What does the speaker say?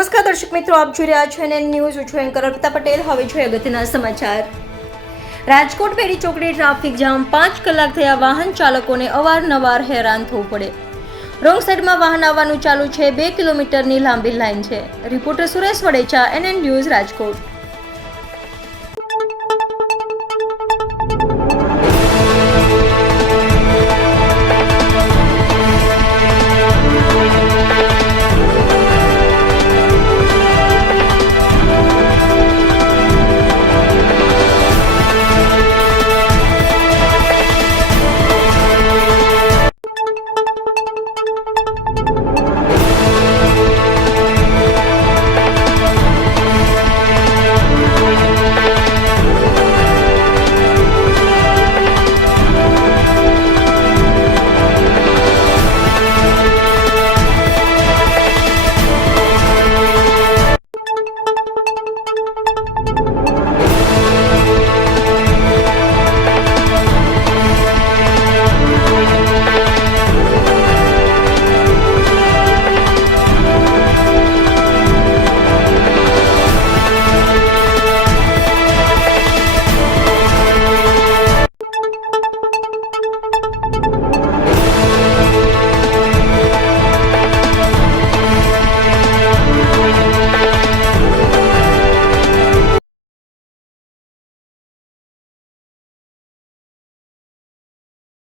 નમસ્કાર દર્શક મિત્રો, આપ જોઈ રહ્યા છો NN ન્યૂઝ. હું છું એન્કર અર્પિતા પટેલ. હવે જોઈએ અગત્યના સમાચાર. રાજકોટ પેઢી ચોકડી ટ્રાફિક જામ. 5 કલાક થયા વાહન ચાલકોને અવારનવાર હેરાન થવું પડે. રોંગ સાઈડમાં વાહન આવવાનું ચાલુ છે. 2 કિલોમીટરની લાંબી લાઈન છે. Reporter Suresh વડેચા, NN news, Rajkot.